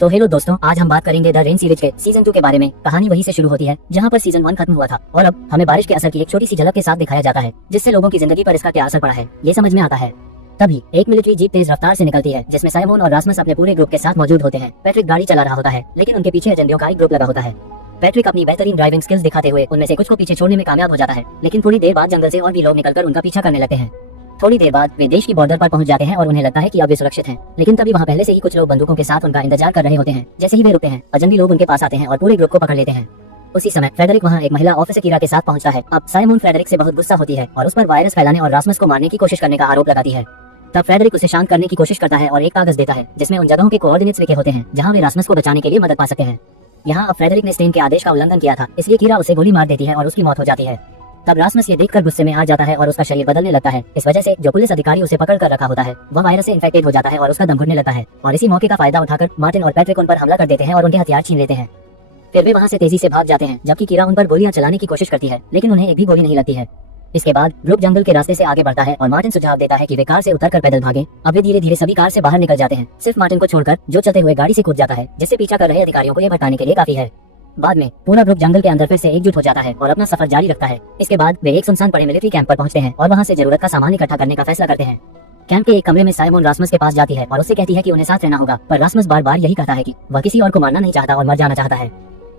तो हेलो दोस्तों, आज हम बात करेंगे द रेन सीरीज के सीजन 2 के बारे में। कहानी वहीं से शुरू होती है जहां पर सीजन 1 खत्म हुआ था और अब हमें बारिश के असर की एक छोटी सी झलक के साथ दिखाया जाता है, जिससे लोगों की जिंदगी पर इसका क्या असर पड़ा है ये समझ में आता है। तभी एक मिलिट्री जीप तेज रफ्तार से निकलती है जिसमें साइमन और रासमस अपने पूरे ग्रुप के साथ मौजूद होते हैं। पैट्रिक गाड़ी चला रहा होता है लेकिन उनके पीछे एजेंडियों का एक ग्रुप लगा होता है। पैट्रिक अपनी बेहतरीन ड्राइविंग स्किल्स दिखाते हुए उनमें से कुछ को पीछे छोड़ने में कामयाब हो जाता है, लेकिन थोड़ी देर बाद जंगल से और भी लोग निकलकर उनका पीछा करने लगते हैं। थोड़ी देर बाद वे देश की बॉर्डर पर पहुंच जाते हैं और उन्हें लगता है कि अब वे सुरक्षित हैं, लेकिन तभी वहां पहले से ही कुछ लोग बंदूकों के साथ उनका इंतजार कर रहे होते हैं। जैसे ही वे रुकते हैं, अजनबी लोग उनके पास आते हैं और पूरे ग्रुप को पकड़ लेते हैं। उसी समय फ्रेडरिक वहां एक महिला ऑफिसर कीरा के साथ पहुंचता है। अब साइमन फ्रेडरिक से बहुत गुस्सा होती है और उस पर वायरस फैलाने और रासमस को मारने की कोशिश करने का आरोप लगाती है। तब फ्रेडरिक उसे शांत करने की कोशिश करता है और एक कागज देता है जिसमें उन जगहों के कोऑर्डिनेट्स लिखे होते हैं जहां वे रासमस को बचाने के लिए मदद पा सकते हैं। यहाँ अब फ्रेडरिक ने स्टेन के आदेश का उल्लंघन किया था, इसलिए कीरा उसे गोली मार देती है और उसकी मौत हो जाती है। तब रासमस ये देखकर गुस्से में आ जाता है और उसका शरीर बदलने लगता है। इस वजह से जो पुलिस अधिकारी उसे पकड़ कर रखा होता है वह वायरस से इन्फेक्टेड हो जाता है और उसका दम घुटने लगता है। और इसी मौके का फायदा उठाकर मार्टिन और पैट्रिक उन पर हमला कर देते हैं और उनके हथियार छीन लेते हैं। फिर वे वहां से तेजी से भाग जाते हैं, जबकि कीरा उन पर गोलियां चलाने की कोशिश करती है, लेकिन उन्हें एक भी गोली नहीं लगती है। इसके बाद ग्रुप जंगल के रास्ते से आगे बढ़ता है और मार्टिन सुझाव देता है कि वे कार से उतरकर पैदल भागें। अब वे धीरे धीरे सभी कार से बाहर निकल जाते हैं, सिर्फ मार्टिन को छोड़कर, जो चलते हुए गाड़ी से कूद जाता है, जिससे पीछा कर रहे अधिकारियों को यह बताने के लिए काफी है। बाद में पूरा ग्रुप जंगल के अंदर फिर से एकजुट हो जाता है और अपना सफर जारी रखता है। इसके बाद वे एक सुनसान पड़े मिलिट्री कैंप पर पहुंचते हैं और वहां से जरूरत का सामान इकट्ठा करने का फैसला करते हैं। कैंप के एक कमरे में साइमन रासमस के पास जाती है और उससे कहती है कि उन्हें साथ रहना होगा, पर रासमस बार बार यही कहता है कि वह किसी और को मारना नहीं चाहता और मर जाना चाहता है।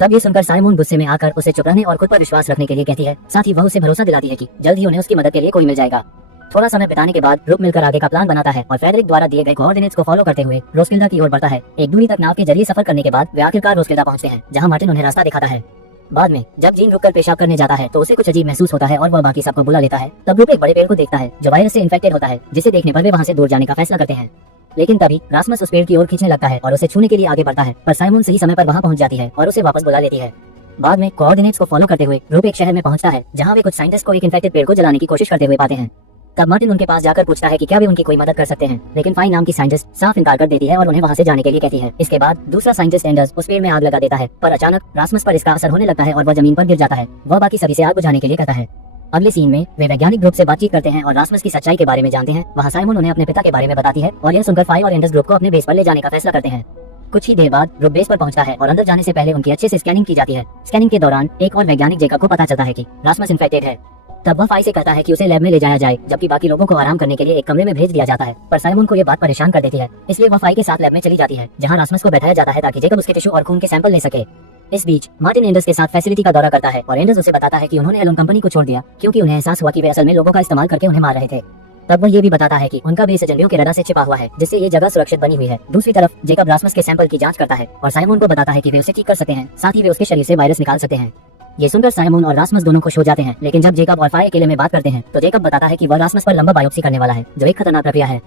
तब ये सुनकर साइमन गुस्से में आकर उसे चुप रहने और खुद पर विश्वास रखने के लिए कहती है। साथ ही वह उसे भरोसा दिलाती है कि जल्द ही उन्हें उसकी मदद के लिए कोई मिल जाएगा। थोड़ा समय बिताने के बाद ग्रुप मिलकर आगे का प्लान बनाता है और फ्रेडरिक द्वारा दिए गए कोऑर्डिनेट्स को फॉलो करते हुए रोस्किल्डा की ओर बढ़ता है। एक दूरी तक नाव के जरिए सफर करने के बाद वे आखिरकार रोस्किल्डा पहुंचते हैं, जहां मार्टिन उन्हें रास्ता दिखाता है। बाद में जब जीन रुककर पेशाब करने जाता है तो उसे कुछ अजीब महसूस होता है और वह बाकी सबको बुला लेता है। तब ग्रुप एक बड़े पेड़ को देखता है जो वायरस से इन्फेक्टेड होता है, जिसे देखने पर वे वहां से दूर जाने का फैसला करते हैं। लेकिन तभी रासमस उस पेड़ की ओर खींचने लगता है और उसे छूने के लिए आगे बढ़ता है, पर साइमन सही समय पर वहां पहुंच जाती है और उसे वापस बुला लेती है। बाद में कोऑर्डिनेट्स को फॉलो करते हुए ग्रुप एक शहर में पहुंचता है जहां वे कुछ साइंटिस्ट को एक इन्फेक्टेड पेड़ को जलाने की कोशिश करते हुए पाते हैं। तब मार्टिन उनके पास जाकर पूछता है कि क्या वे उनकी कोई मदद कर सकते हैं, लेकिन फाई नाम की साइंटिस्ट साफ इनकार कर देती है और उन्हें वहां से जाने के लिए कहती है। इसके बाद दूसरा साइंटिस्ट एंडर्स उस पेड़ में आग लगा देता है, पर अचानक रासमस पर इसका असर होने लगता है और वह जमीन पर गिर जाता है। वह बाकी सभी से आग बुझाने के लिए कहता है। अगले सीन में वे वैज्ञानिक ग्रुप से बातचीत करते हैं और रासमस की सच्चाई के बारे में जानते हैं। वहाँ साइमन उन्हें अपने पिता के बारे में बताती है और यह सुनकर फाई और एंडर्स ग्रुप को अपने बेस पर ले जाने का फैसला करते हैं। कुछ ही देर बाद ग्रुप बेस पर पहुंचता है और अंदर जाने से पहले उनकी अच्छे से स्कैनिंग की जाती है। स्कैनिंग के दौरान एक और वैज्ञानिक जेकब को पता चलता है कि रासमस इन्फेक्टेड है। तब वह फाई से कहता है कि उसे लैब में ले जाया जाए, जबकि बाकी लोगों को आराम करने के लिए एक कमरे में भेज दिया जाता है। पर साइमन को यह बात परेशान कर देती है, इसलिए वह फाई के साथ लैब में चली जाती है जहां रासमस को बैठाया जाता है ताकि जेकब उसके टिश्यू और खून के सैंपल ले सके। इस बीच मार्टिन एंडर्स के साथ फैसिलिटी का दौरा करता है और एंडर्स उसे बताता है कि उन्होंने एलोन कंपनी को छोड़ दिया क्योंकि उन्हें एहसास हुआ कि वे असल में लोगों का इस्तेमाल करके उन्हें मार रहे थे। तब वह ये भी बताता है कि उनका बेस एजेंडियों के रडार से छिपा हुआ है, जिससे ये जगह सुरक्षित बनी हुई है। दूसरी तरफ जेकब रासमस के सैंपल की जांच करता है और साइमन को बताता है कि वे उसे ठीक कर सकते हैं, साथ ही वे उसके शरीर से वायरस निकाल सकते हैं। ये सुनकर साइमन और रासमस दोनों खुश हो जाते हैं, लेकिन जब जेकब और फाई अकेले में बात करते हैं तो जेकब बताता है कि वह रासमस पर लंबा बायोप्सी करने वाला है, जो एक खतरनाक प्रक्रिया है।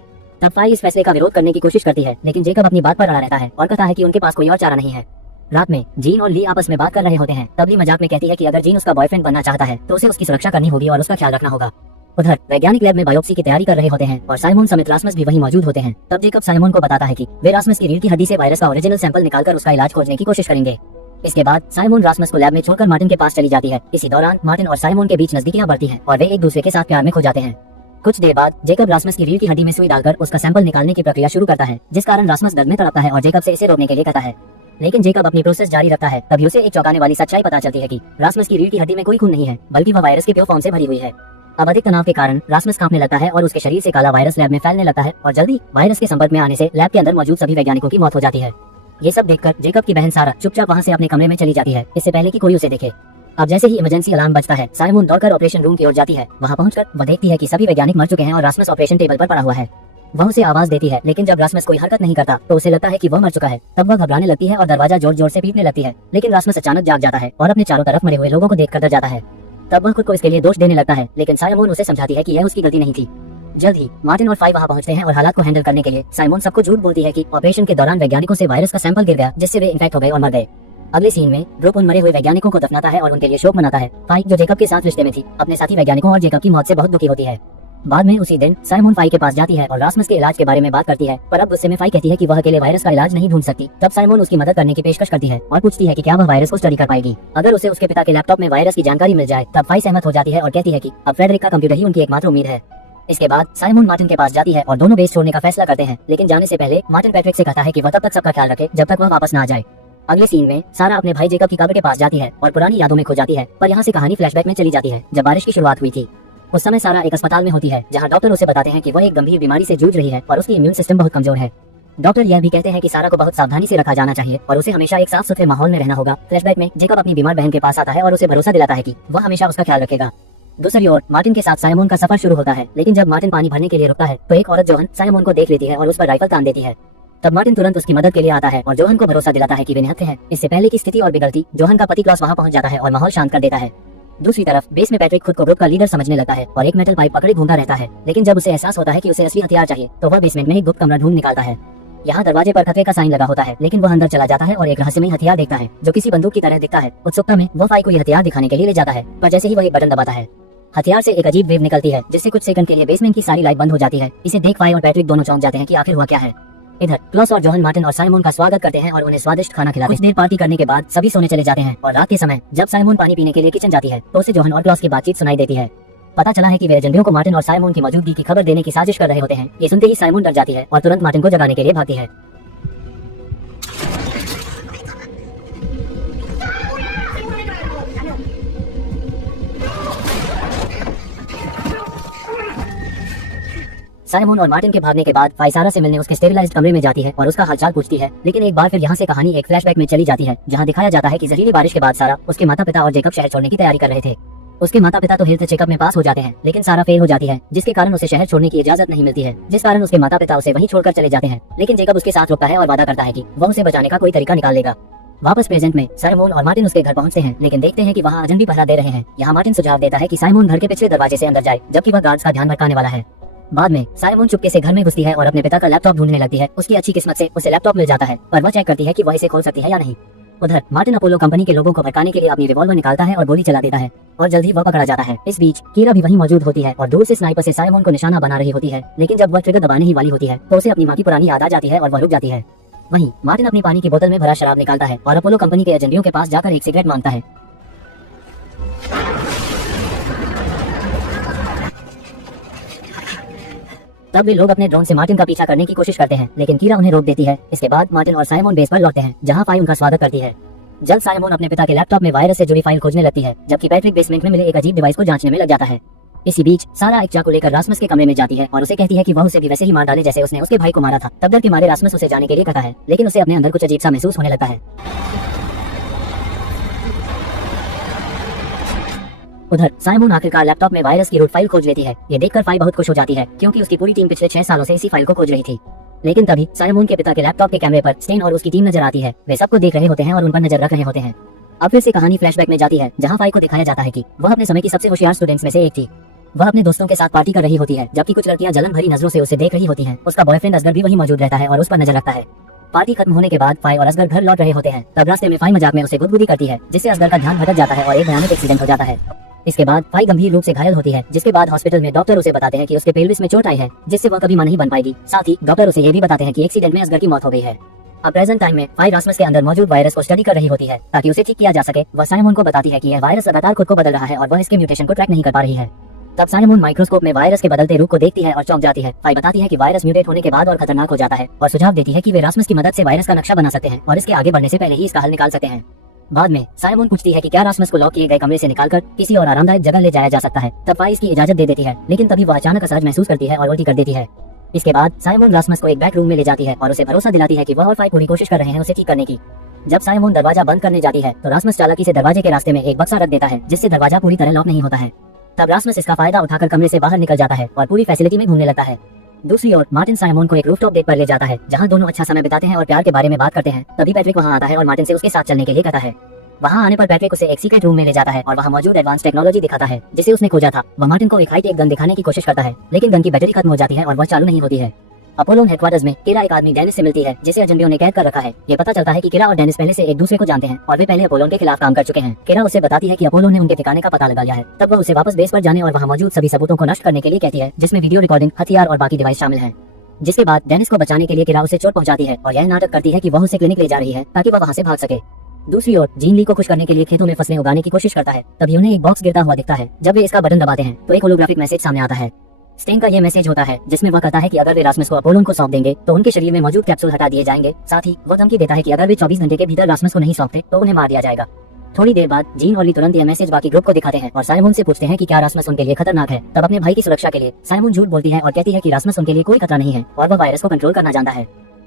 तब फाई इस फैसले का विरोध करने की कोशिश करती है, लेकिन जेकब अपनी बात पर अड़ा रहता है और कहता है कि उनके पास कोई और चारा नहीं है। रात में जीन और ली आपस में बात कर रहे होते हैं। तब ली मजाक में कहती है कि अगर जीन उसका बॉयफ्रेंड बनना चाहता है तो उसे उसकी सुरक्षा करनी होगी और उसका ख्याल रखना होगा। उधर वैज्ञानिक लैब में बायोप्सी की तैयारी कर रहे होते हैं और साइमन समेत रासमस भी वहीं मौजूद होते हैं। तब जेकब साइमन को बताता है कि वे रासमस की रीढ़ की हड्डी से वायरस का ओरिजिनल सैंपल निकालकर उसका इलाज खोजने की कोशिश करेंगे। इसके बाद साइमन रासमस को लैब में छोड़कर मार्टिन के पास चली जाती है। इसी दौरान मार्टिन और साइमन के बीच नजदीकियां बढ़ती हैं और वे एक दूसरे के साथ प्यार में खो जाते हैं। कुछ देर बाद जेकब रासमस की रीढ़ की हड्डी में सुई डालकर उसका सैंपल निकालने की प्रक्रिया शुरू करता है, जिस कारण रासमस दर्द में तड़पता है और जेकब से इसे रोकने के लिए कहता है। लेकिन जेकब अपनी प्रोसेस जारी रखता है। तभी उसे एक चौंकाने वाली सच्चाई पता चलती है कि रासमस की रीढ़ की हड्डी में कोई खून नहीं है, बल्कि वह वायरस के प्योर फॉर्म से भरी हुई है। अब अधिक तनाव के कारण रासमस कांपने लगता है और उसके शरीर से काला वायरस लैब में फैलने लगता है और जल्दी वायरस के संपर्क में आने से लैब के अंदर मौजूद सभी वैज्ञानिकों की मौत हो जाती है। ये सब देखकर जेकब की बहन सारा चुपचाप वहां से अपने कमरे में चली जाती है, इससे पहले कि कोई उसे देखे। अब जैसे ही इमरजेंसी अलार्म बजता है, साइमन दौड़कर ऑपरेशन रूम की ओर जाती है। वहां पहुंचकर वह देखती है कि सभी वैज्ञानिक मर चुके हैं और रासमस ऑपरेशन टेबल पर पड़ा हुआ है। वह उसे आवाज देती है, लेकिन जब रासमस कोई हरकत नहीं करता तो उसे लगता है कि वह मर चुका है। तब वह घबराने लगती है और दरवाजा जोर जोर से पीटने लगती है, लेकिन रासमस अचानक जाग जाता है और अपने चारों तरफ मरे हुए लोगों को देखकर डर जाता है। तब वह खुद को इसके लिए दोष देने लगता है, लेकिन साइमन उसे समझाती है कि यह उसकी गलती नहीं थी। जल्द ही मार्टिन और फाई वहां पहुंचते हैं और हालात को हैंडल करने के लिए साइमन सबको झूठ बोलती है कि ऑपरेशन के दौरान वैज्ञानिकों से वायरस का सैंपल गिर गया, जिससे वे इन्फेक्ट हो गए और मर गए। अगले सीन में ग्रुप उन मरे हुए वैज्ञानिकों को दफनाता है और उनके लिए शोक मनाता है। फाई, जो जेकब के साथ रिश्ते में थी, अपने साथी वैज्ञानिकों और जेकब की मौत से बहुत दुखी होती है। बाद में उसी दिन साइमन फाई के पास जाती है और रासमस के इलाज के बारे में बात करती है, पर अब गुस्से में फाई कहती है कि वह अकेले वायरस का इलाज नहीं ढूंढ सकती। तब साइमन उसकी मदद करने की पेशकश करती है और पूछती है कि क्या वह वायरस को स्टडी कर पाएगी। अगर उसे उसके पिता के लैपटॉप में वायरस की जानकारी मिल जाए, तब फाई सहमत हो जाती है और कहती है कि अब फ्रेडरिक का कंप्यूटर ही उनकी एकमात्र उम्मीद है। इसके बाद साइमन मार्टिन के पास जाती है और दोनों बेस छोड़ने का फैसला करते हैं, लेकिन जाने से पहले मार्टिन पैट्रिक से कहता है कि वह तब तक सबका ख्याल रखे जब तक वह वापस ना आ जाए। अगले सीन में सारा अपने भाई जेकब की कब्र के पास जाती है और पुरानी यादों में खो जाती है, पर यहाँ से कहानी फ्लैशबैक में चली जाती है जब बारिश की शुरुआत हुई थी। उस समय सारा एक अस्पताल में होती है जहाँ डॉक्टर उसे बताते हैं कि वह एक गंभीर बीमारी से जूझ रही है और उसकी इम्यून सिस्टम बहुत कमजोर है। डॉक्टर यह भी कहते हैं कि सारा को बहुत सावधानी से रखा जाना चाहिए और उसे हमेशा एक साफ सुथरे माहौल में रहना होगा। फ्लैशबैक में जेकब अपनी बीमार बहन के पास आता है और उसे भरोसा दिलाता है कि वह हमेशा उसका ख्याल रखेगा। दूसरी ओर मार्टिन के साथ साइमन का सफर शुरू होता है, लेकिन जब मार्टिन पानी भरने के लिए रुकता है तो एक औरत जोहन साइमन को देख लेती है और उस पर राइफल तान देती है। तब मार्टिन तुरंत उसकी मदद के लिए आता है और जोहन को भरोसा दिलाता है कि वे निहत्थे हैं। इससे पहले की स्थिति और बिगड़ती, जोहन का पति क्लॉस वहां पहुंच जाता है और माहौल शांत कर देता है। दूसरी तरफ बेस में पैट्रिक खुद को ग्रुप का लीडर समझने लगता है और एक मेटल पाइप पकड़े घूमता रहता है, लेकिन जब उसे एहसास होता है कि उसे असली हथियार चाहिए तो वह बेसमेंट में एक गुप्त कमरा ढूंढ निकालता है। यहाँ दरवाजे पर खतरे का साइन लगा होता है, लेकिन वह अंदर चला जाता है और एक रहस्यमय हथियार देखता है जो किसी बंदूक की तरह दिखता है। उत्सुकता में वह फाई को यह हथियार दिखाने के लिए ले जाता है, पर जैसे ही वह एक बटन दबाता है हथियार से एक अजीब वेव निकलती है जिससे कुछ सेकंड के लिए बेसमेंट की सारी लाइट बंद हो जाती है। इसे देख फाई और पैट्रिक दोनों चौंक जाते हैं कि आखिर हुआ क्या है। इधर क्लॉस और जोहन मार्टिन और साइमन का स्वागत करते हैं और उन्हें स्वादिष्ट खाना खिलाते हैं। कुछ देर पार्टी करने के बाद सभी सोने चले जाते हैं और रात के समय जब साइमन पानी पीने के लिए किचन जाती है तो उसे जोहन और क्लॉस की बातचीत सुनाई देती है। पता चला है कि वे एजेंटियों को मार्टिन और साइमन की मौजूदगी की खबर देने की साजिश कर रहे होते हैं। ये सुनते ही साइमन डर जाती है और तुरंत मार्टिन को जगाने के लिए भागती है। साइमन और मार्टिन के भागने के बाद फाई सारा से मिलने उसके स्टेरिलाइज्ड कमरे में जाती है और उसका हालचाल पूछती है, लेकिन एक बार फिर यहाँ से कहानी एक फ्लैशबैक में चली जाती है जहाँ दिखाया जाता है कि जहरीली बारिश के बाद सारा, उसके माता पिता और जेकब शहर छोड़ने की तैयारी कर रहे थे। उसके माता पिता तो हेल्थ चेकअप में पास हो जाते हैं, लेकिन सारा फेल हो जाती है, जिसके कारण उसे शहर छोड़ने की इजाजत नहीं मिलती है, जिस कारण उसके माता पिता उसे वहीं छोड़कर चले जाते हैं। लेकिन जेकब उसके साथ रुकता है और वादा करता है कि वह उसे बचाने का कोई तरीका निकाल लेगा। वापस प्रेजेंट में साइमन और मार्टिन उसके घर पहुंचते हैं, लेकिन देखते हैं कि वहाँ अजनबी पहरा दे रहे हैं। यहाँ मार्टिन सुझाव देता है कि साइमन घर के पिछले दरवाजे से अंदर जाए, जबकि वह गार्ड्स का ध्यान भटकाने वाला है। बाद में साइमन चुपके से घर में घुसती है और अपने पिता का लैपटॉप ढूंढने लगती है। उसकी अच्छी किस्मत से उसे लैपटॉप मिल जाता है, पर वह चेक करती है कि वह इसे खोल सकती है या नहीं। उधर मार्टिन अपोलो कंपनी के लोगों को भड़काने के लिए अपनी रिवॉल्वर निकालता है और गोली चला देता है और जल्द ही वह पकड़ा जाता है। इस बीच कीरा भी वहीं मौजूद होती है और दूर से स्नाइपर से साइमन को निशाना बना रही होती है, लेकिन जब वह ट्रिगर दबाने ही वाली होती है तो उसे अपनी माँ की पुरानी याद आ जाती है और वह रुक जाती है। वहीं मार्टिन अपनी पानी की बोतल में भरा शराब निकालता है और अपोलो कंपनी के एजेंटियों के पास जाकर एक सिगरेट मांगता है। तब वे लोग अपने ड्रोन से मार्टिन का पीछा करने की कोशिश करते हैं, लेकिन कीरा उन्हें रोक देती है। इसके बाद मार्टिन और साइमन बेस पर लौटते हैं, जहां फाई उनका स्वागत करती है। जल्द साइमन अपने पिता के लैपटॉप में वायरस से जुड़ी फाइल खोजने लगती है, जबकि पैट्रिक बेसमेंट में मिले एक अजीब डिवाइस को जांचने में लग जाता है। इसी बीच सारा एक चाकू लेकर रासमस के कमरे में जाती है और उसे कहती है कि वह उसे भी वैसे ही मार डाले जैसे उसने उसके भाई को मारा था। तब डर के मारे रासमस उसे जाने के लिए कहता है, लेकिन उसे अपने अंदर कुछ अजीब सा महसूस होने लगता है। उधर साइमन आखिरकार लैपटॉप में वायरस की रूट फाइल खोज लेती है। ये देखकर फाई बहुत खुश हो जाती है, क्योंकि उसकी पूरी टीम पिछले 6 सालों से इसी फाइल को खोज रही थी। लेकिन तभी साइमन के पिता के लैपटॉप के कैमरे पर स्टेन और उसकी टीम नजर आती है। वे सबको देख रहे होते हैं और उन पर नजर रख रहे होते हैं। अब फिर से कहानी फ्लैशबैक में जाती है, जहां फाई को दिखाया जाता है कि वह अपने समय की सबसे होशियार स्टूडेंट्स में से एक थी। वह अपने दोस्तों के साथ पार्टी कर रही होती है, जबकि कुछ लड़कियां जलन भरी नजरों से उसे देख रही होती हैं। उसका बॉयफ्रेंड असगर भी वहीं मौजूद रहता है और उस पर नजर रखता है। पार्टी खत्म होने के बाद फाई और असगर घर लौट रहे होते हैं। तब रास्ते में फाई मजाक में उसे गुदगुदी करती है, जिससे असगर का ध्यान भटक जाता है और एक भयानक एक्सीडेंट हो जाता है। इसके बाद फाई गंभीर रूप से घायल होती है, जिसके बाद हॉस्पिटल में डॉक्टर उसे बताते हैं कि उसके पेल्विस में चोट आई है, जिससे वह कभी मां नहीं बन पाएगी। साथ ही डॉक्टर उसे ये भी बताते हैं कि एक्सीडेंट में असगर की मौत हो गई है। अब प्रेजेंट टाइम में फाई रासमस के अंदर मौजूद वायरस को स्टडी कर रही होती है ताकि उसे ठीक किया जा सके। वह साइमन को बताती है कि यह वायरस लगातार खुद को बदल रहा है और वह इसके म्यूटेशन को ट्रैक नहीं कर पा रही है। तब साइमन माइक्रोस्कोप में वायरस के बदलते रूप को देखती है और चौंक जाती है। फाई बताती है कि वायरस म्यूटेट होने के बाद और खतरनाक हो जाता है और सुझाव देती है कि वे रासमस की मदद से वायरस का नक्शा बना सकते हैं और इसके आगे बढ़ने से पहले ही इसका हल निकाल सकते हैं। बाद में साइमन पूछती है कि क्या रासमस को लॉक किए गए कमरे से निकालकर किसी और आरामदायक जगह ले जाया जा सकता है। तब फाई इसकी इजाजत दे देती है, लेकिन तभी वह अचानक असहज महसूस करती है और उल्टी कर देती है। इसके बाद साइमन रासमस को एक बैक रूम में ले जाती है और उसे भरोसा दिलाती है कि वह और फाई पूरी कोशिश कर रहे हैं उसे ठीक करने की। जब साइमन दरवाजा बंद करने जाती है तो रासमस चालाकी से दरवाजे के रास्ते में एक बक्सा रख देता है, जिससे दरवाजा पूरी तरह लॉक नहीं होता है। तब रासमस इसका फायदा उठाकर कमरे से बाहर निकल जाता है और पूरी फैसिलिटी में घूमने लगता है। दूसरी ओर मार्टिन साइमन को एक रूफटॉप डेट पर ले जाता है, जहां दोनों अच्छा समय बिताते हैं और प्यार के बारे में बात करते हैं। तभी पैट्रिक वहां आता है और मार्टिन से उसके साथ चलने के लिए कहता है। वहां आने पर पैट्रिक उसे एक सीक्रेट रूम में ले जाता है और वहां मौजूद एडवांस टेक्नोलॉजी दिखाता है, जिसे उसने खोजा था। वह मार्टिन को एक हाईटेक गन दिखाने की कोशिश करता है, लेकिन गन की बैटरी खत्म हो जाती है और वह चालू नहीं होती है। अपोलो हेडक्वार्टर्स में किरा एक आदमी डेनिस से मिलती है, जिसे एजेंटियों ने कैद कर रखा है। ये पता चलता है कि किरा और डेनिस पहले से एक दूसरे को जानते हैं और वे पहले अपोलो के खिलाफ काम कर चुके हैं। किरा उसे बताती है कि अपोलो ने उनके ठिकाने का पता लगा लिया है। तब वह उसे वापस बेस पर जाने और वहां मौजूद सभी सबूतों को नष्ट करने के लिए कहती है, जिसमें वीडियो रिकॉर्डिंग, हथियार और बाकी डिवाइस शामिल हैं। जिसके बाद डेनिस को बचाने के लिए किरा उसे चोट पहुंचाती है और यह नाटक करती है कि वह उसे क्लिनिक ले जा रही है ताकि वह वहां से भाग सके। दूसरी ओर जीन ली को खुश करने के लिए खेतों में फसलें उगाने की कोशिश करता है। तभी उन्हें एक बॉक्स गिरता हुआ दिखता है। जब वे इसका बटन दबाते हैं तो एक होलोग्राफिक मैसेज सामने आता है। स्टेन का ये मैसेज होता है जिसमें वह कहता है कि अगर वे रासमस को अपोलोन को सौंप देंगे तो उनके शरीर में मौजूद कैप्सूल हटा दिए जाएंगे। साथ ही वो धमकी देता है कि अगर वे 24 घंटे के भीतर रासमस को नहीं सौंपते तो उन्हें मार दिया जाएगा। थोड़ी देर बाद जीन और ली तुरंत यह मैसेज बाकी ग्रुप को दिखाते हैं और साइमन से पूछते हैं कि क्या रासमस उनके लिए खतरनाक है। तब अपने भाई की सुरक्षा के लिए साइमन झूठ बोलती है और कहती है कि रासमस उनके लिए कोई खतरा नहीं है और वह वायरस को कंट्रोल करना जानता है।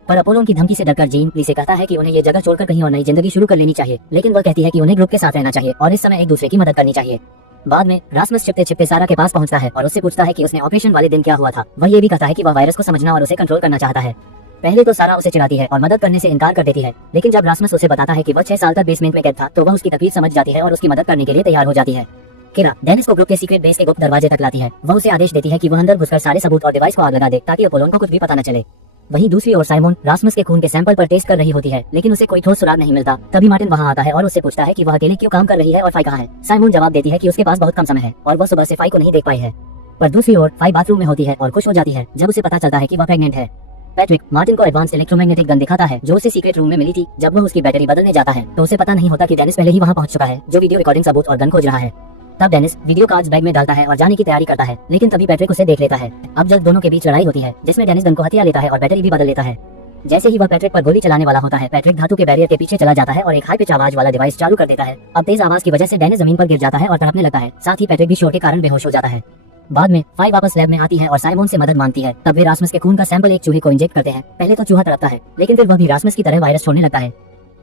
पर अपोलोन की धमकी से डरकर जीन ली से कहता है कि उन्हें ये जगह छोड़कर कहीं और नई जिंदगी शुरू कर लेनी चाहिए, लेकिन वह कहती है कि उन्हें ग्रुप के साथ रहना चाहिए और इस समय एक दूसरे की मदद करनी चाहिए। बाद में रासमस छिपते छिपते सारा के पास पहुंचता है और उससे पूछता है कि उसने ऑपरेशन वाले दिन क्या हुआ था। वह ये भी कहता है कि वह वायरस को समझना और उसे कंट्रोल करना चाहता है। पहले तो सारा उसे चिढ़ाती है और मदद करने से इनकार कर देती है, लेकिन जब रासमस उसे बताता है कि वह 6 साल तक बेसमेंट में कैद था तो वह उसकी तकलीफ समझ जाती है और उसकी मदद करने के लिए तैयार हो जाती है। किरा डेनिस को ग्रुप के सीक्रेट बेस के गुप्त दरवाजे तक लाती है। वह उसे आदेश देती है कि वह अंदर घुसकर सारे सबूत और डिवाइस को आग लगा दे ताकि अपोलोन को कुछ भी पता न चले। वहीं दूसरी ओर साइमन रासमस के खून के सैंपल पर टेस्ट कर रही होती है, लेकिन उसे कोई ठोस सुराग नहीं मिलता। तभी मार्टिन वहां आता है और उससे पूछता है कि वह अकेले क्यों काम कर रही है और फाई कहाँ है। साइमन जवाब देती है कि उसके पास बहुत कम समय है और वह सुबह से फाई को नहीं देख पाई है। पर दूसरी ओर फाई बाथरूम में होती है और खुश हो जाती है जब उसे पता चलता है कि वह प्रेग्नेंट है। पैट्रिक मार्टिन को एडवांस इलेक्ट्रोमैग्नेटिक गन दिखाता है जो उसे सीक्रेट रूम में मिली थी। जब वह उसकी बैटरी बदलने जाता है तो उसे पता नहीं होता कि डेनिस पहले ही वहां पहुंच चुका है जो वीडियो रिकॉर्डिंग सबूत और गन खोज रहा है। तब डेनिस वीडियो कार्ड्स बैग में डालता है और जाने की तैयारी करता है, लेकिन तभी पैट्रिक उसे देख लेता है। अब जल्द दोनों के बीच लड़ाई होती है जिसमें डेनिस गन को हथिया लेता है और बैटरी भी बदल लेता है। जैसे ही वह पैट्रिक पर गोली चलाने वाला होता है, पैट्रिक धातु के बैरियर के पीछे चला जाता है और एक हाई पिच आवाज वाला डिवाइस चालू कर देता है। अब तेज आवाज की वजह से डेनिस जमीन पर गिर जाता है और तड़पने लगता है। साथ ही पैट्रिक भी शोर के कारण बेहोश हो जाता है। बाद में फाई वापस लैब में आती है और साइमन से मदद मांगती है। तब वे रासमस के खून का सैंपल एक चूहे को इंजेक्ट करते हैं। पहले तो चूहा तड़पता है, लेकिन फिर वह भी रासमस की तरह वायरस छोड़ने लगता है।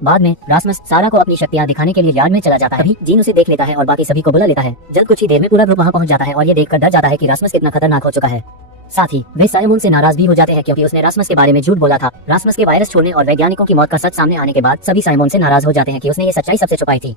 बाद में रासमस सारा को अपनी शक्तियां दिखाने के लिए यार्ड में चला जाता है। तभी जीन उसे देख लेता है और बाकी सभी को बुला लेता है। जल्द कुछ ही देर में पूरा ग्रुप वहां पहुंच जाता है और ये देखकर डर जाता है कि रासमस कितना खतरनाक हो चुका है। साथ ही वे साइमन से नाराज भी हो जाते हैं क्योंकि उसने रासमस के बारे में झूठ बोला था। रासमस के वायरस छोड़ने और वैज्ञानिकों की मौत का सच सामने आने के बाद सभी साइमन से नाराज हो जाते हैं कि उसने ये सच्चाई सबसे छुपाई थी।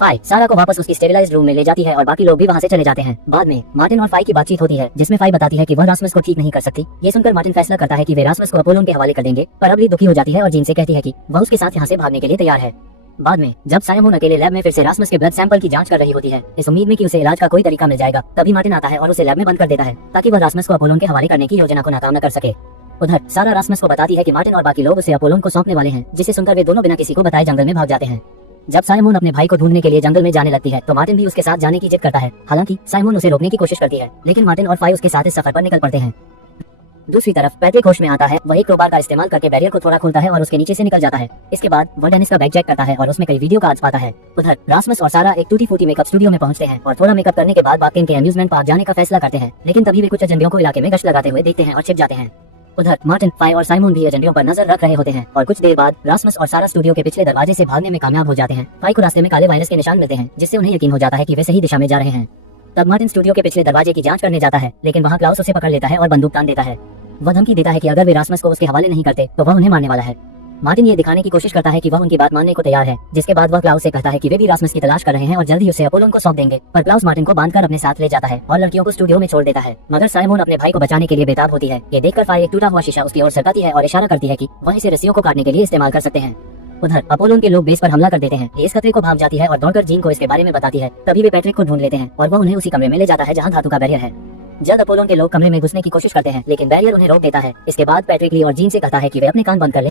फाई सारा को वापस उसकी स्टेरिलाइज्ड रूम में ले जाती है और बाकी लोग भी वहां से चले जाते हैं। बाद में मार्टिन और फाई की बातचीत होती है जिसमें फाई बताती है कि वह रासमस को ठीक नहीं कर सकती। ये सुनकर मार्टिन फैसला करता है कि वे रासमस को अपोलोन के हवाले कर देंगे, पर अब ली दुखी हो जाती है और जीन से कहती है कि वह उसके साथ यहाँ से भागने के लिए तैयार है। बाद में जब साइमन अकेले लैब में फिर से रासमस के ब्लड सैंपल की जांच कर रही होती है, इस उम्मीद में कि उसे इलाज का कोई तरीका मिल जाएगा, तभी मार्टिन आता है और उसे लैब में बंद कर देता है ताकि वह रासमस को अपोलोन के हवाले करने की योजना को नाकाम न कर सके। उधर सारा रासमस को बताती है कि मार्टिन और बाकी लोग उसे अपोलोन को सौंपने वाले हैं, जिसे सुनकर वे दोनों बिना किसी को बताए जंगल में भाग जाते हैं। जब साइमन अपने भाई को ढूंढने के लिए जंगल में जाने लगती है तो मार्टिन भी उसके साथ जाने की जिद करता है। हालांकि साइमन उसे रोकने की कोशिश करती है, लेकिन मार्टिन और फाई उसके साथ इस सफर पर निकल पड़ते हैं। दूसरी तरफ पैट्रिक होश में आता है। वह एक क्रोबार का इस्तेमाल करके बैरियर को थोड़ा खोलता है और उसके नीचे से निकल जाता है। इसके बाद वह डेनिस का बैग चेक करता है और उसमें कई वीडियो कार्ड्स पाता है। उधर रासमस और सारा एक टूटी फूटी मेकअप स्टूडियो में पहुंचते हैं और थोड़ा मेकअप करने के बाद बाकिन के अम्यूजमेंट पार्क जाने का फैसला करते हैं, लेकिन तभी वे कुछ एजेंडियों को इलाके में गश्त लगाते हुए देखते हैं और छिप जाते हैं। उधर मार्टिन, फाई और साइमन भी एजेंडियों पर नजर रख रहे होते हैं और कुछ देर बाद रासमस और सारा स्टूडियो के पिछले दरवाजे से भागने में कामयाब हो जाते हैं। फाई को रास्ते में काले वायरस के निशान मिलते हैं जिससे उन्हें यकीन हो जाता है कि वे सही दिशा में जा रहे हैं। तब मार्टिन स्टूडियो के पिछले दरवाजे की जांच करने जाता है, लेकिन वहां क्लाउस उसे पकड़ लेता है और बंदूक तान देता है। वह धमकी देता है कि अगर वे रासमस को उसके हवाले नहीं करते तो वह उन्हें मारने वाला है। मार्टिन ये दिखाने की कोशिश करता है कि वह उनकी बात मानने को तैयार है, जिसके बाद वह क्लाउस से कहता है कि वे भी रासमस की तलाश कर रहे हैं और जल्द ही उसे अपोलोन को सौंप देंगे। पर क्लाउस मार्टिन को बांधकर अपने साथ ले जाता है और लड़कियों को स्टूडियो में छोड़ देता है, मगर साइमन अपने भाई को बचाने के लिए बेताब होती है। ये देखकर फाई एक टूटा हुआ शीशा उसकी ओर सरकाती है और इशारा करती है कि वह इसे रस्सियों को काटने के लिए इस्तेमाल कर सकते हैं। उधर अपोलोन के लोग बेस पर हमला कर देते हैं। इस खतरे को भाग जाती है और दौड़कर जीन को इसके बारे में बताती है। तभी वे पैट्रिक को ढूंढ लेते हैं और वह उन्हें उसी कमरे में ले जाता है जहाँ धातु का बैरियर है। जल्द अपोलोन के लोग कमरे में घुसने की कोशिश करते हैं, लेकिन बैरियर उन्हें रोक देता है। इसके बाद पैट्रिक ली और जीन से कहता है कि वे अपने कान बंद कर ले।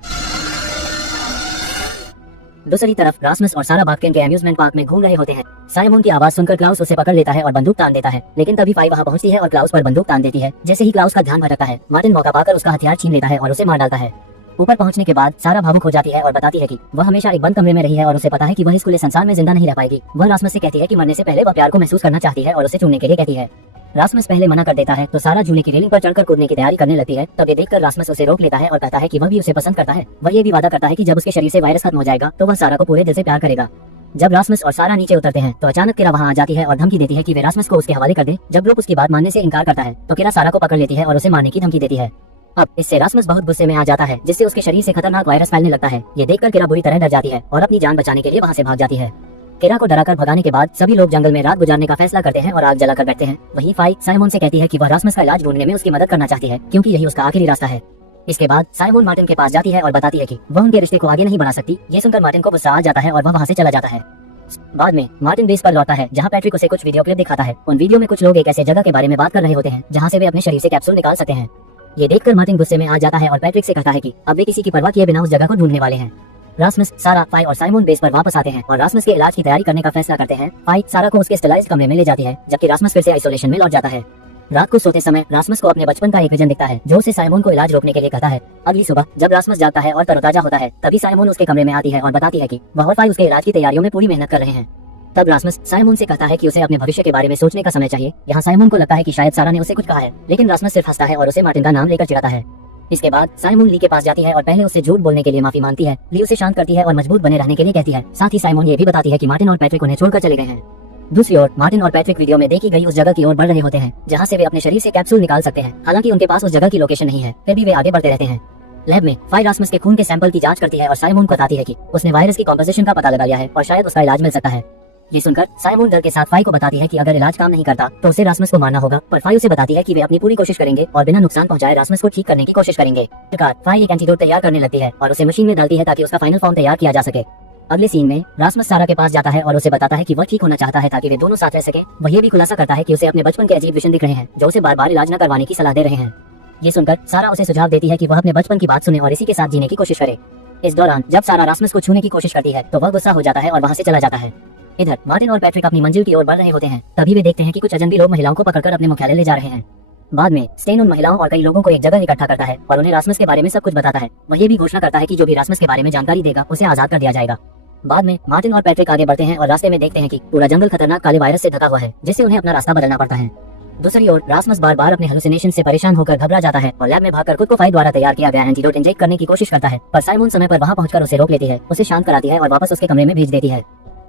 दूसरी तरफ रासमस और सारा बाकिन के अम्यूजमेंट पार्क में घूम रहे होते हैं। साइमन की आवाज सुनकर क्लाउस उसे पकड़ लेता है और बंदूक तान देता है, लेकिन तभी फाई वहां पहुंचती है और क्लाउस पर बंदूक तान देती है। जैसे ही क्लाउस का ध्यान भटकता है, मार्टिन मौका पाकर उसका हथियार छीन लेता है और उसे मार डालता है। ऊपर पहुंचने के बाद सारा भावुक हो जाती है और बताती है कि वह हमेशा एक बंद कमरे में रही है और उसे पता है कि वह इस खुले संसार में जिंदा नहीं रह पाएगी। वह रासमस से कहती है कि मरने से पहले वह प्यार को महसूस करना चाहती है और उसे चुनने के लिए कहती है। रासमस पहले मना कर देता है तो सारा झूले की रेलिंग पर चढ़कर कूदने की तैयारी करने लगती है। तब ये देखकर रासमस उसे रोक लेता है और कहता है कि वह भी उसे पसंद करता है। वह ये भी वादा करता है कि जब उसके शरीर से वायरस खत्म हो जाएगा तो वह सारा को पूरे दिल से प्यार करेगा। जब रासमस और सारा नीचे उतरते हैं तो अचानक किरा वहां आ जाती है और धमकी देती है कि वे रासमस को उसके हवाले कर दे। जब ग्रुप उसकी बात मानने से इनकार करता है तो किरा सारा को पकड़ लेती है और उसे मारने की धमकी देती है। अब इससे रासमस बहुत गुस्से में आ जाता है, जिससे उसके शरीर से खतरनाक वायरस फैलने लगता है। ये देखकर किरा बुरी तरह डर जाती है और अपनी जान बचाने के लिए वहां से भाग जाती है। किरा को डराकर भगाने के बाद सभी लोग जंगल में रात गुजारने का फैसला करते हैं और आग जलाकर बैठते हैं। वहीं फाई साइमन से कहती है कि वह रासमस का इलाज ढूंढने में उसकी मदद करना चाहती है, क्योंकि यही उसका आखिरी रास्ता है। इसके बाद साइमन मार्टिन के पास जाती है और बताती है कि वह उनके रिश्ते को आगे नहीं बढ़ा सकती। ये सुनकर मार्टिन को गुस्सा आ जाता है और वह वहां से चला जाता है। बाद में मार्टिन बेस पर लौटता है जहाँ पैट्रिक उसे कुछ वीडियो क्लिप दिखाता है। उन वीडियो में कुछ लोग एक ऐसे जगह के बारे में बात कर रहे होते हैं जहाँ से वे अपने शरीर से कैप्सूल निकाल सकते हैं। ये देखकर मार्टिन गुस्से में आ जाता है और पैट्रिक से कहता है कि अब वे किसी की परवाह किए बिना उस जगह को ढूंढने वाले हैं। रासमस, सारा, फाई और साइमन बेस पर वापस आते हैं और रासमस के इलाज की तैयारी करने का फैसला करते हैं। फाई सारा को उसके स्टेलाइज्ड कमरे में ले जाती है, जबकि रासमस फिर से आइसोलेशन में लौट जाता है। रात को सोते समय रासमस को अपने बचपन का एक विजन दिखता है जो उसे साइमोन को इलाज रोकने के लिए कहता है। अगली सुबह जब रासमस जागता है और तरोताजा होता है तभी साइमोन उसके कमरे में आती है और बताती है कि वह और फाई उसके इलाज की तैयारियों में पूरी मेहनत कर रहे हैं। तब रासमस साइमोन से कहता है कि उसे अपने भविष्य के बारे में सोचने का समय चाहिए। यहाँ साइमोन को लगता है कि शायद सारा ने उसे कुछ कहा है, लेकिन रासमस सिर्फ हंसता है और उसे मार्टिन का नाम लेकर चिढ़ाता है। इसके बाद साइमोन ली के पास जाती है और पहले उससे झूठ बोलने के लिए माफी मांगती है। ली उसे शांत करती है और मजबूत बने रहने के लिए कहती है। साथ ही साइमोन ये भी बताती है कि मार्टिन और पैट्रिक उन्हें छोड़कर चले गए हैं। दूसरी ओर मार्टिन और पैट्रिक वीडियो में देखी गई उस जगह की ओर बढ़ रहे होते हैं जहाँ से वे अपने शरीर से कैप्सूल निकाल सकते हैं। हालांकि उनके पास उस जगह की लोकेशन नहीं है, फिर भी वे आगे बढ़ते रहते हैं। लैब में फाई रासमस के खून के सैंपल की जांच करती है और साइमोन को बताती है कि उसने वायरस की कॉम्पोजिशन का पता लगा लिया है और शायद उसका इलाज मिल सकता है। ये सुनकर साइमोन डर के साथ फाई को बताती है कि अगर इलाज काम नहीं करता तो उसे रासमस को मारना होगा, पर फाई उसे बताती है कि वे अपनी पूरी कोशिश करेंगे और बिना नुकसान पहुंचाए रासमस को ठीक करने की कोशिश करेंगे। फाई एक एंटीडोट तैयार करने लगती है और उसे मशीन में डालती है ताकि उसका फाइनल फॉर्म तैयार किया जा सके। अगले सीन में रासमस सारा के पास जाता है और उसे बताता है कि वह ठीक होना चाहता है ताकि वे दोनों साथ रह सके। वह ये भी खुलासा करता है कि उसे अपने बचपन के अजीब विजन दिख रहे हैं जो उसे बार बार इलाज न करवाने की सलाह दे रहे हैं। ये सुनकर सारा उसे सुझाव देती है कि वह अपने बचपन की बात सुने और इसी के साथ जीने की कोशिश करे। इस दौरान जब सारा रासमस को छूने की कोशिश करती है तो वह गुस्सा हो जाता है और वहाँ से चला जाता है। इधर मार्टिन और पैट्रिक अपनी मंजिल की ओर बढ़ रहे होते हैं। तभी वे देखते हैं कि कुछ अजनबी लोग महिलाओं को पकड़कर अपने मुख्यालय ले जा रहे हैं। बाद में स्टेन उन महिलाओं और कई लोगों को एक जगह इकट्ठा करता है और उन्हें रासमस के बारे में सब कुछ बताता है। वह ये भी घोषणा करता है कि जो भी रासमस के बारे में जानकारी देगा उसे आजाद कर दिया जाएगा। बाद में मार्टिन और पैट्रिक आगे बढ़ते हैं और रास्ते में देखते हैं कि पूरा जंगल खतरनाक काले वायरस से ढका हुआ है जिससे उन्हें अपना रास्ता बदलना पड़ता है। दूसरी ओर रासमस बार बार अपने हेलुसिनेशन से परेशान होकर घबरा जाता है और लैब में भागकर खुद को फाई द्वारा तैयार किया गया एंटीडोट इंजेक्ट करने की कोशिश करता है, पर साइमोन समय पर वहां पहुंचकर उसे रोक लेती है, उसे शांत कराती है और वापस उसके कमरे में भेज देती है।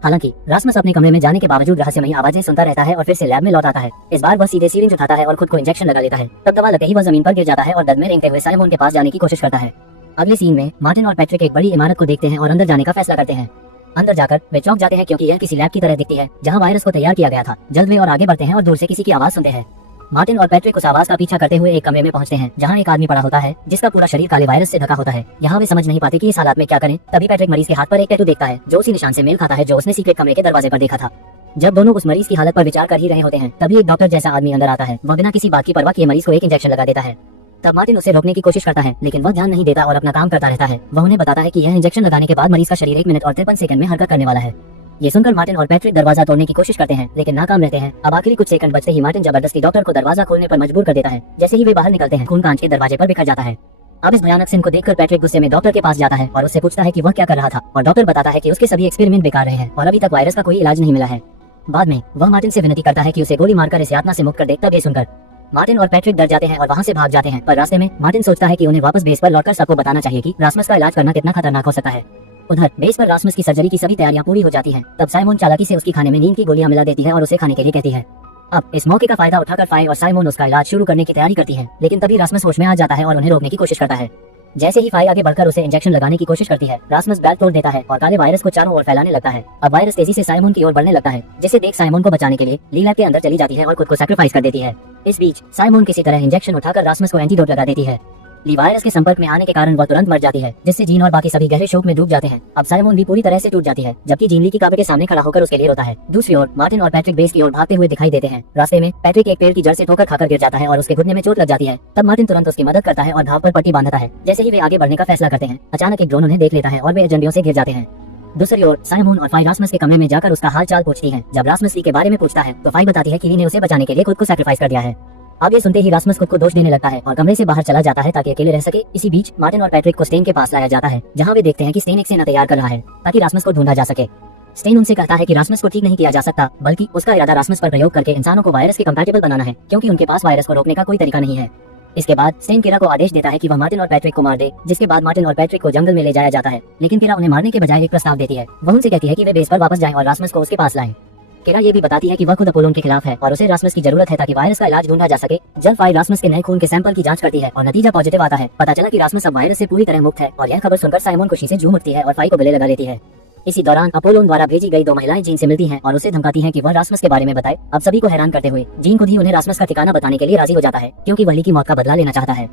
हालांकि रासमस अपने कमरे में जाने के बावजूद रहस्यमयी आवाजें सुनता रहता है और फिर से लैब में लौट आता है। इस बार वह सीधे सिरिंज उठाता है और खुद को इंजेक्शन लगा लेता है। तब दवा लगते ही वह जमीन पर गिर जाता है और दर्द में रेंगते हुए साइमोन के पास जाने की कोशिश करता है। अगले सीन में मार्टिन और पैट्रिक एक बड़ी इमारत को देखते हैं और अंदर जाने का फैसला करते हैं। अंदर जाकर वे चौंक जाते हैं क्योंकि यह किसी लैब की तरह दिखती है जहां वायरस को तैयार किया गया था। जल्द वे और आगे बढ़ते हैं और दूर से किसी की आवाज सुनते हैं। मार्टिन और पैट्रिक उस आवाज का पीछा करते हुए एक कमरे में पहुंचते हैं जहां एक आदमी पड़ा होता है जिसका पूरा शरीर काले वायरस से ढका होता है। यहाँ वे समझ नहीं पाते कि इस हालात में क्या करें। तभी पैट्रिक मरीज के हाथ पर एक टैटू देखता है जो उसी निशान से मेल खाता है जो उसने सीक्रेट कमरे के दरवाजे पर देखा था। जब दोनों उस मरीज की हालत पर विचार कर ही रहे होते हैं तभी एक डॉक्टर जैसा आदमी अंदर आता है। वह बिना किसी बात की परवाह किए मरीज को एक इंजेक्शन लगा देता है। तब मार्टिन उसे रोकने की कोशिश करता है लेकिन वह ध्यान नहीं देता और अपना काम करता रहता है। वह उन्हें बताता है कि यह इंजेक्शन लगाने के बाद मरीज का शरीर 1 मिनट और 53 सेकंड में हरकत करने वाला है। ये सुनकर मार्टिन और पैट्रिक दरवाजा तोड़ने की कोशिश करते हैं लेकिन नाकाम रहते हैं। अब आखिरी कुछ सेकंड बचते ही मार्टिन जबरदस्ती डॉक्टर को दरवाजा खोलने पर मजबूर कर देता है। जैसे ही वे बाहर निकलते हैं खून कांच के दरवाजे पर बिखर जाता है। अब इस भयानक सीन को देखकर पैट्रिक गुस्से में डॉक्टर के पास जाता है और उससे पूछता है कि वह क्या कर रहा था और डॉक्टर बताता है कि उसके सभी एक्सपेरिमेंट बेकार रहे हैं और अभी तक वायरस का कोई इलाज नहीं मिला है। बाद में वह मार्टिन से विनती करता है कि उसे गोली मारकर इस यातना से मुक्त कर दे। तब ये सुनकर मार्टिन और पैट्रिक डर जाते हैं और वहां से भाग जाते हैं, पर रास्ते में मार्टिन सोचता है कि उन्हें वापस बेस पर लौटकर सबको बताना चाहिए कि रासमस का इलाज करना कितना खतरनाक हो सकता है। उधर बेस पर रासमस की सर्जरी की सभी तैयारियां पूरी हो जाती हैं। तब साइमोन चालाकी से उसकी खाने में नींद की गोलियां मिला देती है और उसे खाने के लिए कहती है। अब इस मौके का फायदा उठाकर फाई और साइमोन उसका इलाज शुरू करने की तैयारी करती है, लेकिन तभी रासमस होश में आ जाता है और उन्हें रोकने की कोशिश करता है। जैसे ही फाई आगे बढ़कर उसे इंजेक्शन लगाने की कोशिश करती है रासमस बैग तोड़ देता है और काले वायरस को चारों ओर फैलाने लगता है। अब वायरस तेजी से साइमोन की ओर बढ़ने लगता है, जिसे देख साइमोन को बचाने के लिए ली लैब के अंदर चली जाती है और खुद को सैक्रिफाइस कर देती है। इस बीच साइमोन किसी तरह इंजेक्शन उठाकर रासमस को एंटीडोट लगा देती है। ली वायरस के संपर्क में आने के कारण वह तुरंत मर जाती है, जिससे जीन और बाकी सभी गहरे शोक में डूब जाते हैं। अब साइमोन भी पूरी तरह से टूट जाती है, जबकि जीन ली की काबे के सामने खड़ा होकर उसके लिए रोता है। दूसरी ओर मार्टिन और पैट्रिक बेस की ओर भागते हुए दिखाई देते हैं। रास्ते में पैट्रिक एक पेड़ की जड़ से ठोकर खाकर गिर जाता है और उसके घुटने में चोट लग जाती है। तब मार्टिन तुरंत उसकी मदद करता है और घाव पर पट्टी बांधता है। जैसे ही वे आगे बढ़ने का फैसला करते हैं अचानक एक ड्रोन उन्हें देख लेता है और वे एजेंडियों से घिर जाते हैं। दूसरी ओर साइमोन और फाई रासमस के कमरे में जाकर उसका हाल चाल पूछती है। जब रासमस ली के बारे में पूछता है तो फाई बताती है कि ली ने उसे बचाने के लिए खुद को सैक्रिफाइस कर दिया है। अब ये सुनते ही रासमस खुद को दोष देने लगता है और कमरे से बाहर चला जाता है ताकि अकेले रह सके। इसी बीच मार्टिन और पैट्रिक को स्टेन के पास लाया जाता है, जहाँ वे देखते हैं कि स्टेन एक सेना तैयार कर रहा है ताकि रासमस को ढूंढा जा सके। स्टेन उनसे कहता है कि रासमस को ठीक नहीं किया जा सकता, बल्कि उसका इरादा रासमस पर प्रयोग करके इंसानों को वायरस के कंपैटिबल बनाना है, क्योंकि उनके पास वायरस को रोकने का कोई तरीका नहीं है। इसके बाद स्टेन किरा को आदेश देता है कि वह मार्टिन और पैट्रिक को मार दे, जिसके बाद मार्टिन और पैट्रिक को जंगल में ले जाया जाता है। लेकिन किरा उन्हें मारने के बजाय एक प्रस्ताव देती है। वह उनसे कहती है कि वे बेस पर वापस जाएं और रासमस को उसके पास लाएं। किरा ये भी बताती है कि वह खुद अपोलोन के खिलाफ है और उसे रासमस की जरूरत है ताकि वायरस का इलाज ढूंढा जा सके। जब फाई रासमस के नए खून के सैंपल की जांच करती है और नतीजा पॉजिटिव आता है, पता चला कि रासमस अब वायरस से पूरी तरह मुक्त है और यह खबर सुनकर साइमोन खुशी से झूम उठती है और फाई को गले लगा लेती है। इसी दौरान अपोलोन द्वारा भेजी गई 2 महिलाएं जीन से मिलती हैं और उसे धमकाती हैं कि वह रासमस के बारे में बताए। अब सभी को हैरान करते हुए जीन खुद ही उन्हें रासमस का ठिकाना बताने के लिए राजी हो जाता है, क्योंकि वह ली की मौत का बदला लेना चाहता है।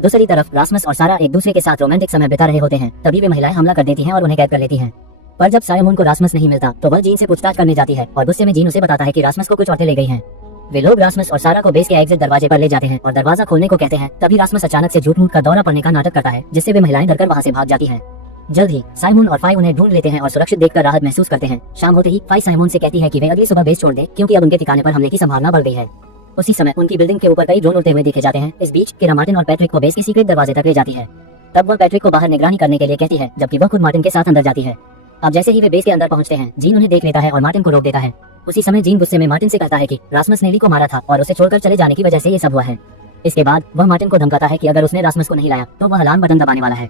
दूसरी तरफ रासमस और सारा एक दूसरे के साथ रोमांटिक समय बिता रहे होते हैं। तभी वे महिलाएं हमला कर देती हैं और उन्हें कैद कर लेती हैं। पर जब साइमोन को रासमस नहीं मिलता तो वह जीन से पूछताछ करने जाती है और गुस्से में जीन उसे बताता है कि रासमस को कुछ औरतें ले गई हैं। वे लोग रासमस और सारा को बेस के एग्जिट दरवाजे पर ले जाते हैं और दरवाजा खोलने को कहते हैं। तभी रासमस अचानक से झूठ मूठ का दौरा पड़ने का नाटक करता है, जिससे वे महिलाएं डरकर वहां से भाग जाती हैं। जल्द ही साइमोन और फाई उन्हें ढूंढ लेते हैं और सुरक्षित देखकर राहत महसूस करते हैं। शाम होते ही फाई साइमोन से कहती है कि वे अगली सुबह बेस छोड़ दें, क्योंकि अब उनके ठिकाने पर हमले की संभावना बढ़ गई है। उसी समय उनकी बिल्डिंग के ऊपर कई ड्रोन उड़ते हुए देखे जाते हैं। इस बीच किरा मार्टिन और पैट्रिक को बेस के सीक्रेट दरवाजे तक ले जाती है। तब वह पैट्रिक को बाहर निगरानी करने के लिए कहती है, जबकि वह खुद मार्टिन के साथ अंदर जाती है। अब जैसे ही वे बेस के अंदर पहुंचते हैं, जीन उन्हें देख लेता है और मार्टिन को रोक देता है। उसी समय जीन गुस्से में मार्टिन से कहता है कि रासमस ने ली को मारा था और उसे छोड़कर चले जाने की वजह से ये सब हुआ है। इसके बाद वह मार्टिन को धमकाता है कि अगर उसने रासमस को नहीं लाया तो वह अलार्म बटन दबाने वाला है।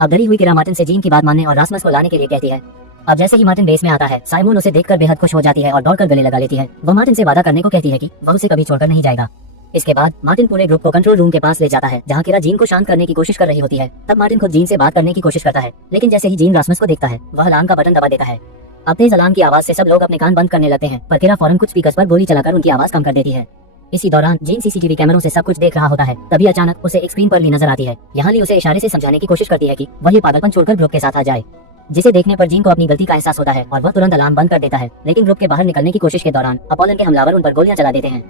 अब डरी हुई किरा मार्टिन से जीन की बात मानने और रासमस को लाने के लिए कहती है। अब जैसे ही मार्टिन बेस में आता है, साइमोन उसे देखकर बेहद खुश हो जाती है और दौड़कर गले लगा लेती है। वह मार्टिन से वादा करने को कहती है कि वह उसे कभी छोड़कर नहीं जाएगा। इसके बाद मार्टिन पूरे ग्रुप को कंट्रोल रूम के पास ले जाता है, जहाँ किरा जीन को शांत करने की कोशिश कर रही होती है। तब मार्टिन खुद जीन से बात करने की कोशिश करता है, लेकिन जैसे ही जीन रासमस को देखता है, वह अलार्म का बटन दबा देता है। अब तेज अलार्म की आवाज से सब लोग अपने कान बंद करने लगते हैं, पर किरा फौरन कुछ स्पीकर्स पर गोली चलाकर उनकी आवाज कम कर देती है। इसी दौरान जीन सीसीटीवी कैमरों से सब कुछ देख रहा होता है। तभी अचानक उसे एक स्क्रीन पर ली नजर आती है। यहाँ ली उसे इशारे से समझाने की कोशिश करती है कि वह ये पागलपन छोड़कर ग्रुप के साथ आ जाए, जिसे देखने पर जीन को अपनी गलती का एहसास होता है और वह तुरंत अलार्म बंद कर देता है। लेकिन ग्रुप के बाहर निकलने की कोशिश के दौरान अपोलन के हमलावर उन पर गोलियां चला देते हैं।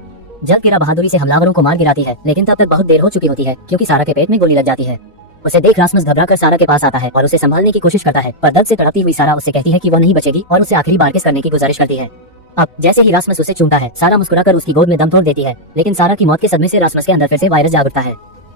जब किरा बहादुरी से हमलावरों को मार गिराती है, लेकिन तब तक बहुत देर हो चुकी होती है क्योंकि सारा के पेट में गोली लग जाती है। उसे देख रासमस घबराकर सारा के पास आता है और उसे संभालने की कोशिश करता है, पर दर्द से तड़पती हुई सारा उससे कहती है कि वह नहीं बचेगी और उसे आखिरी बार किस करने की गुजारिश करती है। अब जैसे ही रासमस उसे चूमता है, सारा मुस्कुराकर उसकी गोद में दम तोड़ देती है। लेकिन सारा की मौत के सदमे से रासमस के अंदर फिर से वायरस जाग उठता है।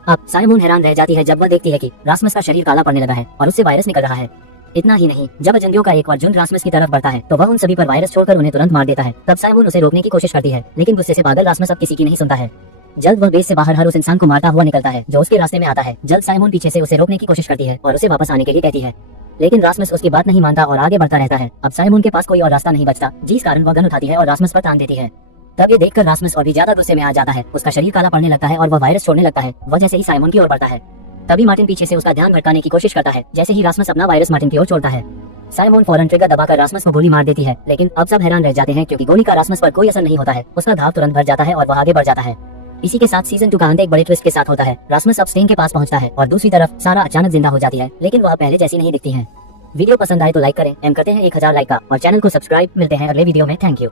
अब साइमोन हैरान रह जाती है जब वह देखती है कि रासमस का शरीर काला पड़ने लगा है और उससे वायरस निकल रहा है। इतना ही नहीं, जब अजंगियों का एक और झुंड रासमस की तरफ बढ़ता है तो वह उन सभी पर वायरस छोड़कर उन्हें तुरंत मार देता है। तब साइमोन उसे रोकने की कोशिश करती है, लेकिन गुस्से से पागल रासमस अब किसी की नहीं सुनता है। जल्द वह बेस से बाहर हर उस इंसान को मारता हुआ निकलता है जो उसके रास्ते में आता है। जल्द साइमोन पीछे से उसे रोकने की कोशिश करती है और उसे वापस आने के लिए कहती है, लेकिन रासमस उसकी बात नहीं मानता और आगे बढ़ता रहता है। अब साइमोन के पास कोई और रास्ता नहीं बचता, जिस कारण वह गन उठाती है और रासमस पर तान देती है। तब ये देखकर रासमस और भी ज्यादा गुस्से में आ जाता है। उसका शरीर काला पड़ने लगता है और वह वायरस छोड़ने लगता है। वह जैसे ही साइमोन की ओर बढ़ता है, तभी मार्टिन पीछे से उसका ध्यान भटकाने की कोशिश करता है। जैसे ही रासमस अपना वायरस मार्टिन की ओर छोड़ता है, साइमोन फौरन ट्रिगर दबाकर रासमस को गोली मार देती है। लेकिन अब सब हैरान रह जाते हैं क्योंकि गोली का रासमस पर कोई असर नहीं होता है। उसका घाव तुरंत भर जाता है और वह आगे बढ़ जाता है। इसी के साथ सीजन 2 का अंत एक बड़े ट्विस्ट के साथ होता है। रासमस अब स्टेन के पास पहुंचता है और दूसरी तरफ सारा अचानक जिंदा हो जाती है, लेकिन वह पहले जैसी नहीं दिखती है। वीडियो पसंद आए तो लाइक करें, एम करते हैं 1000 लाइक का, और चैनल को सब्सक्राइब। मिलते हैं अगले वीडियो में। Thank you.